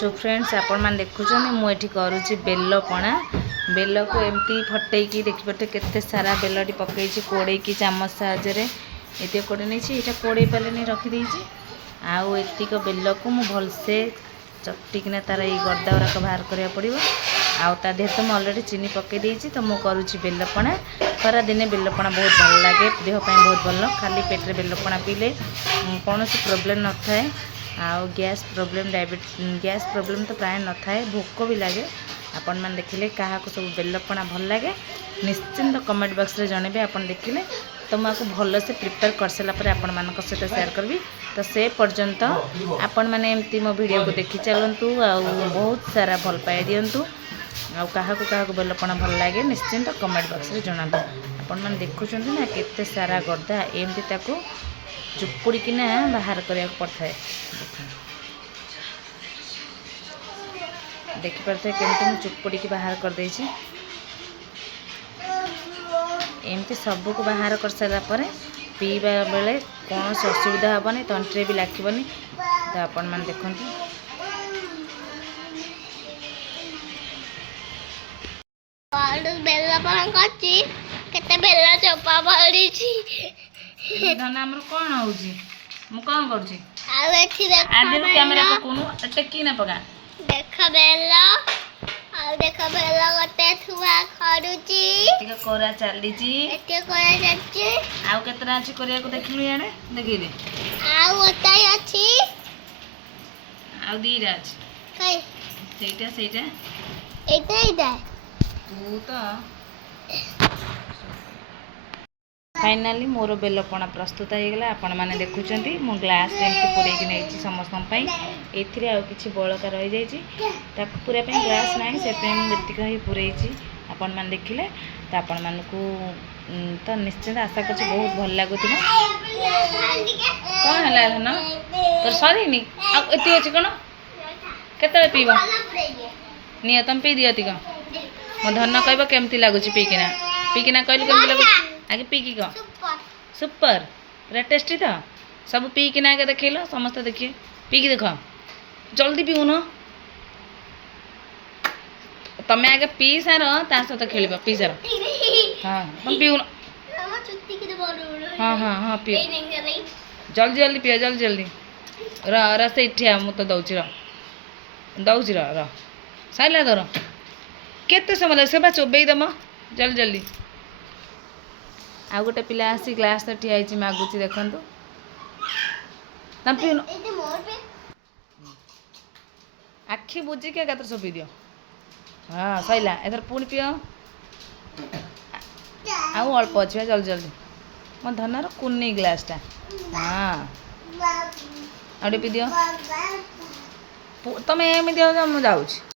so friends आपण मैंने देखुं मुझे करुच्ची बेल पणा बेल को एमती फटेकी देखिए केते सारा बेलटी पकई कोड़े की चामच साहाଯ୍य ये कोड़े नहीं यहाँ कोड़े पारे रखीदे आउ एतिक बेल को मुझे भलसे चटिकिना तार ये गड्डा गुराक बाहर करा पड़ो आउ ता देह तो मुझे अलरेडी चीनी पकई देती तो मुझे करुच्ची बेलपणा खरा दिने बेलपणा बहुत भल लगे देहपाई बहुत भल खाली पेट्रे बेलपणा पीले कौन प्रोब्लेम न थाए आउ गैस प्रोब्लेम गैस प्रोब्लेम तो प्राय न थाए भोक भी लगे आपण मैंने देखिले क्या सब बेलपणा भल लगे निश्चिंत कमेंट बॉक्स रे जनइबे आपण देखिले तो मुझे भल से प्रिपेयर कर सारापर आपण मान सहित शेयर करी तो से पर्यंत आपण मैंने एमती मो वीडियो को देखी चलतु बहुत सारा भल पाए दिंतु क्या बेलपणा भल लगे निश्चिंत कमेंट बॉक्स रे जनातु आपण मैंने देखुं ना केते सारा गड्ढा एमती ताकू चुपुड़िकिना बाहर करिया पड़ता है देखिपे केमती मुझे चुपुड़ी बाहर कर देछि एमती सबू को बाहर कर सारापर पीवा बेले कौन असुविधा हेनी तंत्रे भी लाखनी तो आपण मैंने देखते धन कौन हो कौन कर कैमेरा पकड़ू टेकी ना पका देख बेल आ देख बेल गोटे थुआ खरुची टिके कोरा चली जी एते कोरा जाची आउ केतरा अछि करिया को देखलु याडे देखि दे आउ ओताई अछि आउ दीरा अछि कई सेटा एटा तू तो फाइनाली मोर बेलपणा प्रस्तुत हो गला आपण मैंने देखुं मो ग्लास एमती पूरे नहीं समस्त ए आउ कि बड़का रही जाइए पूरा ग्लास ना से मुझे ही पूरे आपण मैंने देखिले तो आपण मानक तो निश्चिंत आशा कर बहुत भल लगुत कौन है धन तो सरी आती अच्छी कौन केत पीब नि तुम पी दियो तिक मो धन कह केमती लगुच पीकिना कहलु केमती लगुच आगे पीकी कह सुपर पूरा टेस्टी तो सब पीकिना आगे देखल समस्त देखिए पीकी देख जल्दी पीऊन तमें आगे पी सार ता सहित खेल पी सार हाँ तुम पीऊन हाँ हाँ हाँ पी जल्दी जल्दी पियो जल्दी जल्दी रसे इठिया मु तो दौची दौची सारा धर केते समय लगे से चोबई दम जल्दी जल्दी आउ गोटे पिला आसी ग्लास तो ठिया मागुची देखु तुम पीन आखि बुझी के एकात्र सब पी दियो हाँ सैला एथर पुणी पियो आउ अल्प अच्छे जल्दी जल्दी मो धनर कुन्नी ग्लासटा हाँ आउटे पी दियो तुम एमती मुझे जाऊँ